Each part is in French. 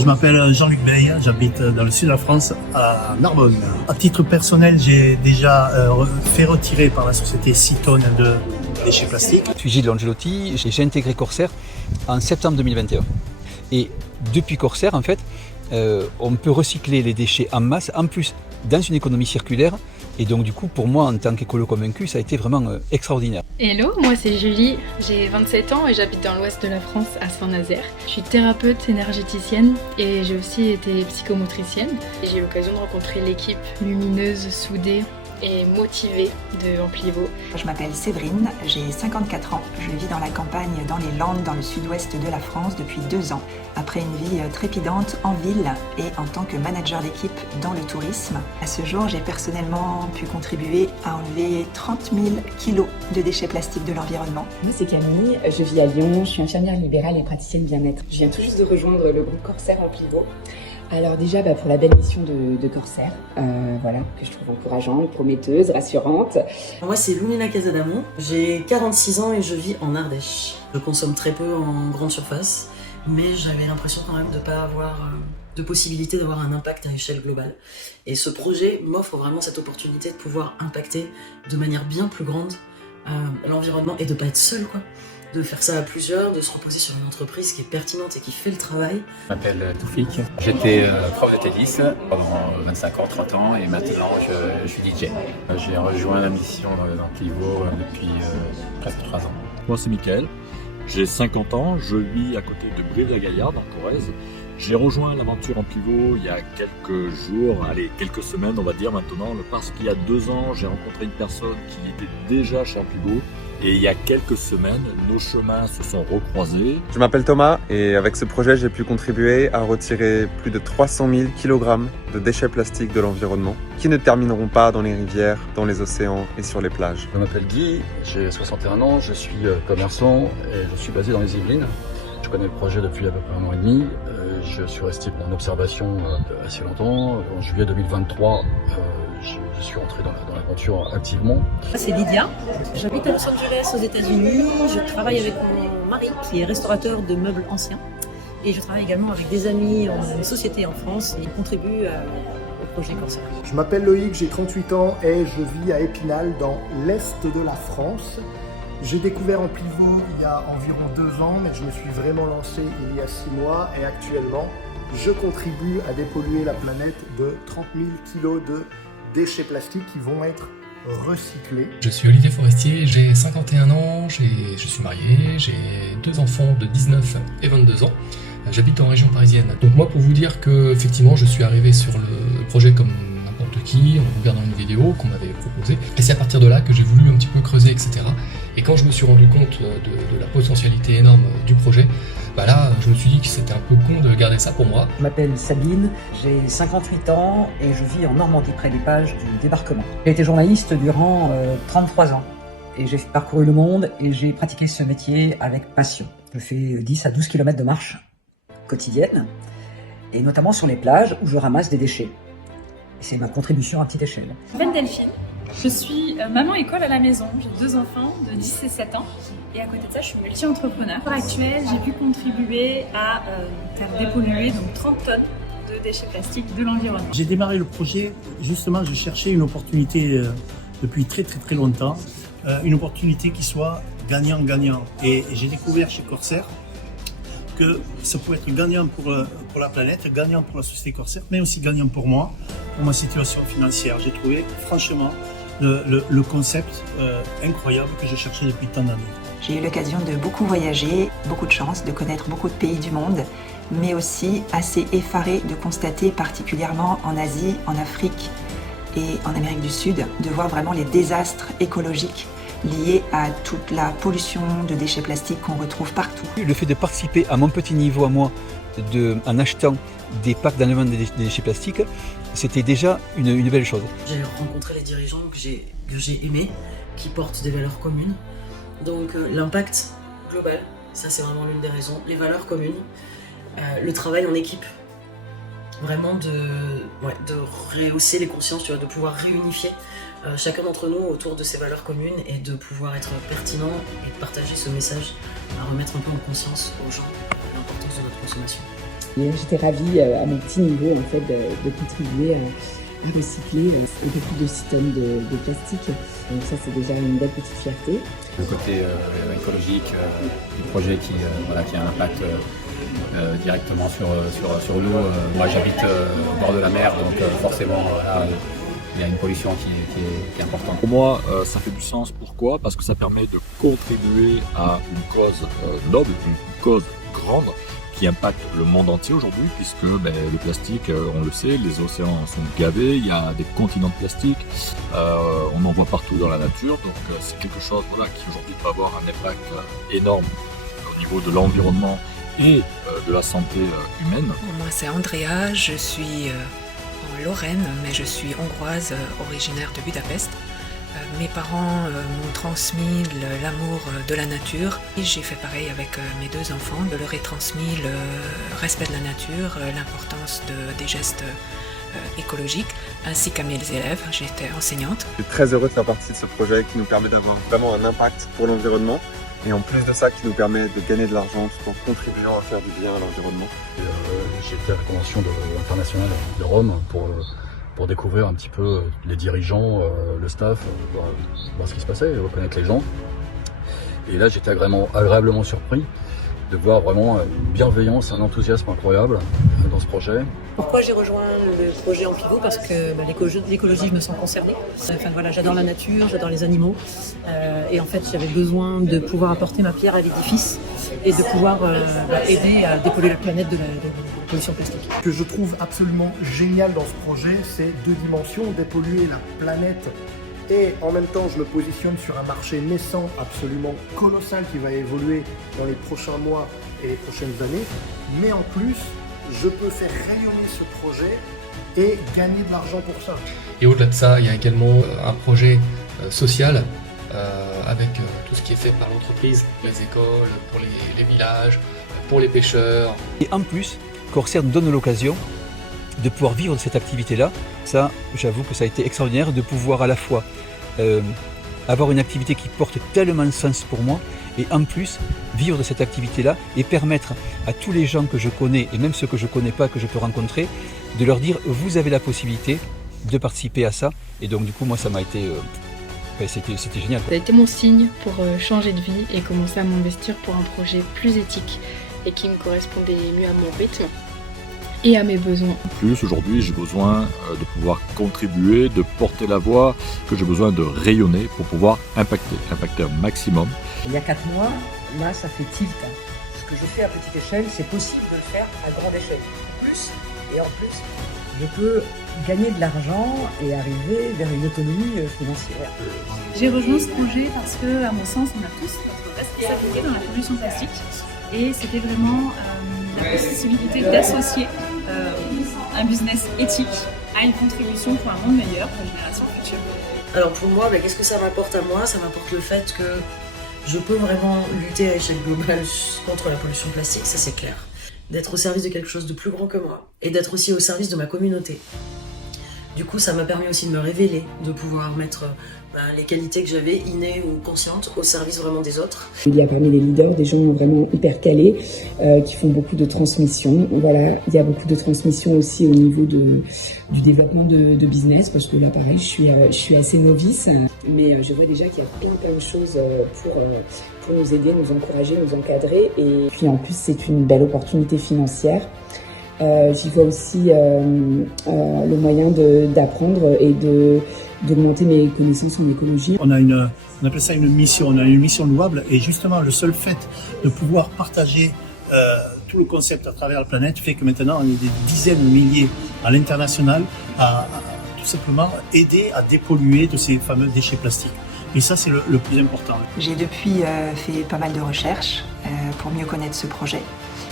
Je m'appelle Jean-Luc Beille, j'habite dans le sud de la France, à Narbonne. À titre personnel, j'ai déjà fait retirer par la société 6 tonnes de déchets plastiques. Je suis Gilles Angelotti, j'ai intégré Corsair en septembre 2021. Et depuis Corsair, en fait, on peut recycler les déchets en masse, en plus dans une économie circulaire. Et donc du coup, pour moi, en tant qu'écolo convaincu, ça a été vraiment extraordinaire. Hello, moi c'est Julie, j'ai 27 ans et j'habite dans l'ouest de la France, à Saint-Nazaire. Je suis thérapeute énergéticienne et j'ai aussi été psychomotricienne. J'ai eu l'occasion de rencontrer l'équipe lumineuse, soudée et motivée de Amplivo. Je m'appelle Séverine, j'ai 54 ans. Je vis dans la campagne, dans les Landes, dans le sud-ouest de la France depuis 2 ans. Après une vie trépidante en ville et en tant que manager d'équipe dans le tourisme, à ce jour, j'ai personnellement pu contribuer à enlever 30 000 kilos de déchets plastiques de l'environnement. Moi, c'est Camille, je vis à Lyon, je suis infirmière libérale et praticienne bien-être. Je viens tout juste de rejoindre le groupe Corsair Amplivo. Alors déjà, pour la belle mission de Corsair, voilà, que je trouve encourageante, prometteuse, rassurante. Moi, c'est Lumina Casadamon, j'ai 46 ans et je vis en Ardèche. Je consomme très peu en grande surface, mais j'avais l'impression quand même de ne pas avoir de possibilité d'avoir un impact à échelle globale. Et ce projet m'offre vraiment cette opportunité de pouvoir impacter de manière bien plus grande l'environnement et de ne pas être seul, quoi. De faire ça à plusieurs, de se reposer sur une entreprise qui est pertinente et qui fait le travail. Je m'appelle Toufik, j'étais prof de tennis pendant 25 ans, 30 ans et maintenant je suis DJ. J'ai rejoint la mission d'Amplivo depuis presque 3 ans. Moi c'est Mickaël, j'ai 50 ans, je vis à côté de Brive-la-Gaillarde en Corrèze. J'ai rejoint l'aventure Amplivo il y a quelques jours, quelques semaines on va dire maintenant, parce qu'il y a 2 ans j'ai rencontré une personne qui était déjà chez Amplivo. Et il y a quelques semaines, nos chemins se sont recroisés. Je m'appelle Thomas et avec ce projet, j'ai pu contribuer à retirer plus de 300 000 kg de déchets plastiques de l'environnement qui ne termineront pas dans les rivières, dans les océans et sur les plages. Je m'appelle Guy, j'ai 61 ans, je suis commerçant et je suis basé dans les Yvelines. Je connais le projet depuis à peu près 1 an et demi. Je suis resté en observation assez longtemps. En juillet 2023, je suis entré dans l'aventure activement. C'est Lydia, j'habite à Los Angeles aux États-Unis. Je travaille avec mon mari qui est restaurateur de meubles anciens. Et je travaille également avec des amis en une société en France et contribue au projet Corsair. Je m'appelle Loïc, j'ai 38 ans et je vis à Épinal dans l'est de la France. J'ai découvert Amplivo il y a environ 2 ans, mais je me suis vraiment lancé il y a 6 mois et actuellement, je contribue à dépolluer la planète de 30 000 kilos de déchets plastiques qui vont être recyclés. Je suis Olivier Forestier, j'ai 51 ans, je suis marié, j'ai 2 enfants de 19 et 22 ans. J'habite en région parisienne. Donc moi, pour vous dire que effectivement, je suis arrivé sur le projet comme n'importe qui, en regardant une vidéo qu'on m'avait proposée. Et c'est à partir de là que j'ai voulu un petit peu creuser, etc. Et quand je me suis rendu compte de la potentialité énorme du projet, bah là, je me suis dit que c'était un peu con de garder ça pour moi. Je m'appelle Sabine, j'ai 58 ans et je vis en Normandie, près des Pages du débarquement. J'ai été journaliste durant 33 ans et j'ai parcouru le monde et j'ai pratiqué ce métier avec passion. Je fais 10 à 12 km de marche quotidienne et notamment sur les plages où je ramasse des déchets. C'est ma contribution à petite échelle. Je m'appelle Delphine, je suis maman école à la maison, j'ai 2 enfants de 10 et 7 ans et à côté de ça je suis multi-entrepreneur. À l'heure actuelle, j'ai pu contribuer à faire dépolluer donc 30 tonnes de déchets plastiques de l'environnement. J'ai démarré le projet, justement je cherchais une opportunité depuis très longtemps, une opportunité qui soit gagnant-gagnant. Et j'ai découvert chez Corsair que ça pouvait être gagnant pour la planète, gagnant pour la société Corsair, mais aussi gagnant pour moi, pour ma situation financière. J'ai trouvé franchement le concept incroyable que je cherchais depuis tant d'années. J'ai eu l'occasion de beaucoup voyager, beaucoup de chance, de connaître beaucoup de pays du monde, mais aussi assez effarée de constater, particulièrement en Asie, en Afrique et en Amérique du Sud, de voir vraiment les désastres écologiques liés à toute la pollution de déchets plastiques qu'on retrouve partout. Le fait de participer à mon petit niveau à moi, en achetant des packs d'enlèvement des déchets plastiques, c'était déjà une belle chose. J'ai rencontré les dirigeants que j'ai aimés, qui portent des valeurs communes. Donc l'impact global, ça c'est vraiment l'une des raisons. Les valeurs communes, le travail en équipe. Vraiment de rehausser les consciences, tu vois, de pouvoir réunifier chacun d'entre nous autour de ces valeurs communes et de pouvoir être pertinent et de partager ce message, à remettre un peu en conscience aux gens l'importance de notre consommation. Et j'étais ravie à mon petit niveau en fait de contribuer à recycler un peu plus de 6 tonnes de plastique. Donc ça c'est déjà une belle petite fierté. Le côté écologique du projet qui a un impact directement sur l'eau. Moi j'habite au bord de la mer, donc forcément il y a une pollution qui est importante. Pour moi, ça fait du sens. Pourquoi? Parce que ça permet de contribuer à une cause noble, une cause grande qui impacte le monde entier aujourd'hui, puisque le plastique, on le sait, les océans sont gavés, il y a des continents de plastique, on en voit partout dans la nature, donc c'est quelque chose qui aujourd'hui peut avoir un impact énorme au niveau de l'environnement et de la santé humaine. Moi c'est Andrea, je suis en Lorraine, mais je suis hongroise, originaire de Budapest. Mes parents m'ont transmis l'amour de la nature et j'ai fait pareil avec mes 2 enfants. Je leur ai transmis le respect de la nature, l'importance des gestes écologiques, ainsi qu'à mes élèves. J'étais enseignante. Je suis très heureux de faire partie de ce projet qui nous permet d'avoir vraiment un impact pour l'environnement et en plus de ça qui nous permet de gagner de l'argent tout en contribuant à faire du bien à l'environnement. J'ai été à la convention internationale de Rome pour découvrir un petit peu les dirigeants, le staff, voir ce qui se passait, reconnaître les gens. Et là j'étais agréablement surpris de voir vraiment une bienveillance, un enthousiasme incroyable dans ce projet. Pourquoi j'ai rejoint le projet en pivot? Parce que l'écologie, je me sens concernée. Enfin voilà, j'adore la nature, j'adore les animaux. Et en fait, j'avais besoin de pouvoir apporter ma pierre à l'édifice et de pouvoir aider à dépolluer la planète de la pollution plastique. Ce que je trouve absolument génial dans ce projet, c'est 2 dimensions, dépolluer la planète et en même temps je me positionne sur un marché naissant absolument colossal qui va évoluer dans les prochains mois et les prochaines années, mais en plus je peux faire rayonner ce projet et gagner de l'argent pour ça. Et au-delà de ça, il y a également un projet social avec tout ce qui est fait par l'entreprise, les écoles, pour les villages, pour les pêcheurs. Et en plus, Corsair nous donne l'occasion de pouvoir vivre de cette activité-là. Ça, j'avoue que ça a été extraordinaire de pouvoir à la fois avoir une activité qui porte tellement de sens pour moi et en plus vivre de cette activité-là et permettre à tous les gens que je connais et même ceux que je ne connais pas, que je peux rencontrer, de leur dire vous avez la possibilité de participer à ça. Et donc du coup, moi, ça m'a été... c'était génial. Ça a été mon signe pour changer de vie et commencer à m'investir pour un projet plus éthique et qui me correspondait mieux à mon rythme et à mes besoins. En plus, aujourd'hui, j'ai besoin de pouvoir contribuer, de porter la voix, que j'ai besoin de rayonner pour pouvoir impacter un maximum. Il y a 4 mois, là, ça fait tilt. Ce que je fais à petite échelle, c'est possible de le faire à grande échelle. En plus, je peux gagner de l'argent et arriver vers une autonomie financière. J'ai rejoint ce projet parce que, à mon sens, on a tous notre responsabilité dans la pollution plastique et c'était vraiment la possibilité d'associer un business éthique à une contribution pour un monde meilleur pour les générations futures. Alors pour moi, qu'est-ce que ça m'apporte à moi? Ça m'apporte le fait que je peux vraiment lutter à échelle globale contre la pollution plastique, ça c'est clair. D'être au service de quelque chose de plus grand que moi et d'être aussi au service de ma communauté. Du coup, ça m'a permis aussi de me révéler, de pouvoir mettre les qualités que j'avais, innées ou conscientes, au service vraiment des autres. Il y a parmi les leaders des gens vraiment hyper calés qui font beaucoup de transmission. Voilà, il y a beaucoup de transmission aussi au niveau du développement de business parce que là, pareil, je suis assez novice, mais je vois déjà qu'il y a plein de choses pour nous aider, nous encourager, nous encadrer. Et puis en plus, c'est une belle opportunité financière. J'y vois aussi le moyen d'apprendre et d'augmenter mes connaissances en écologie. On appelle ça une mission louable et justement le seul fait de pouvoir partager tout le concept à travers la planète fait que maintenant on est des dizaines de milliers à l'international à tout simplement aider à dépolluer de ces fameux déchets plastiques. Et ça c'est le plus important. J'ai depuis fait pas mal de recherches pour mieux connaître ce projet.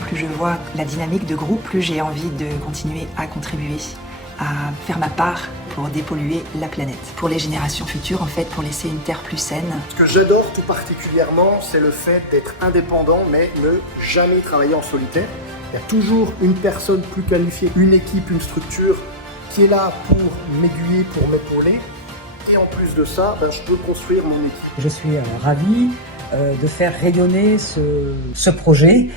Plus je vois la dynamique de groupe, plus j'ai envie de continuer à contribuer, à faire ma part pour dépolluer la planète. Pour les générations futures, en fait, pour laisser une terre plus saine. Ce que j'adore tout particulièrement, c'est le fait d'être indépendant, mais ne jamais travailler en solitaire. Il y a toujours une personne plus qualifiée, une équipe, une structure qui est là pour m'aiguiller, pour m'épauler. Et en plus de ça, je peux construire mon équipe. Je suis ravi de faire rayonner ce projet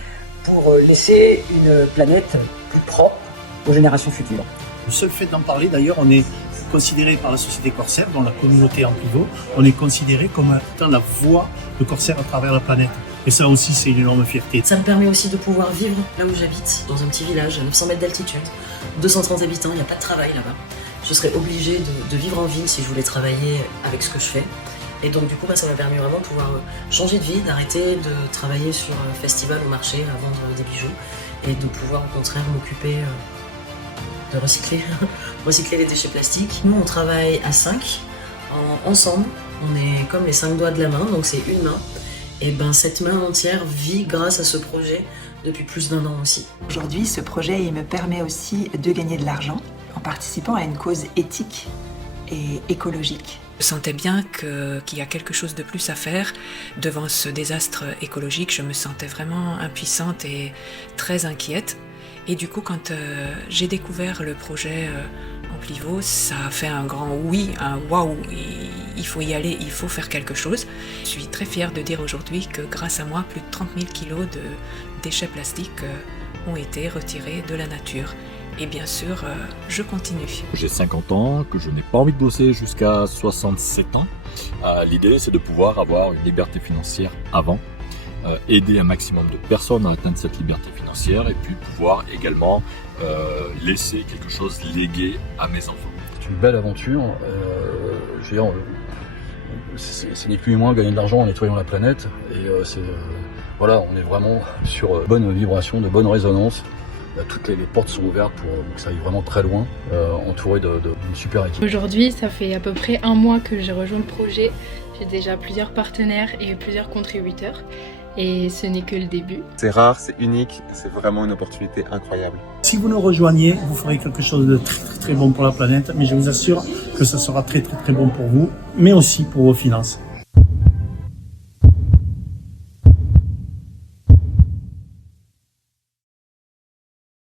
pour laisser une planète plus propre aux générations futures. Le seul fait d'en parler, d'ailleurs, on est considéré par la société Corsair, dans la communauté en pivot, on est considéré comme étant la voix de Corsair à travers la planète. Et ça aussi, c'est une énorme fierté. Ça me permet aussi de pouvoir vivre là où j'habite, dans un petit village à 900 mètres d'altitude, 230 habitants, il n'y a pas de travail là-bas. Je serais obligée de vivre en ville si je voulais travailler avec ce que je fais. Et donc du coup, ça m'a permis vraiment de pouvoir changer de vie, d'arrêter de travailler sur un festival au marché à vendre des bijoux et de pouvoir au contraire m'occuper de recycler les déchets plastiques. Nous, on travaille à 5, ensemble. On est comme les 5 doigts de la main, donc c'est une main. Et cette main entière vit grâce à ce projet depuis plus d'1 an aussi. Aujourd'hui, ce projet il me permet aussi de gagner de l'argent en participant à une cause éthique et écologique. Je sentais bien qu'il y a quelque chose de plus à faire devant ce désastre écologique. Je me sentais vraiment impuissante et très inquiète. Et du coup, quand j'ai découvert le projet Amplivo, ça a fait un grand oui, un waouh, il faut y aller, il faut faire quelque chose. Je suis très fière de dire aujourd'hui que grâce à moi, plus de 30 000 kilos de déchets plastiques ont été retirés de la nature. Et bien sûr, je continue. J'ai 50 ans, que je n'ai pas envie de bosser jusqu'à 67 ans. L'idée, c'est de pouvoir avoir une liberté financière avant, aider un maximum de personnes à atteindre cette liberté financière et puis pouvoir également laisser quelque chose légué à mes enfants. C'est une belle aventure. Je veux dire, c'est ni plus ni moins gagner de l'argent en nettoyant la planète. Et voilà, on est vraiment sur bonne vibration, de bonne résonance. Toutes les portes sont ouvertes pour que ça aille vraiment très loin, entouré d'une super équipe. Aujourd'hui, ça fait à peu près 1 mois que j'ai rejoint le projet. J'ai déjà plusieurs partenaires et plusieurs contributeurs. Et ce n'est que le début. C'est rare, c'est unique, c'est vraiment une opportunité incroyable. Si vous nous rejoignez, vous ferez quelque chose de très très très bon pour la planète, mais je vous assure que ça sera très très très bon pour vous, mais aussi pour vos finances.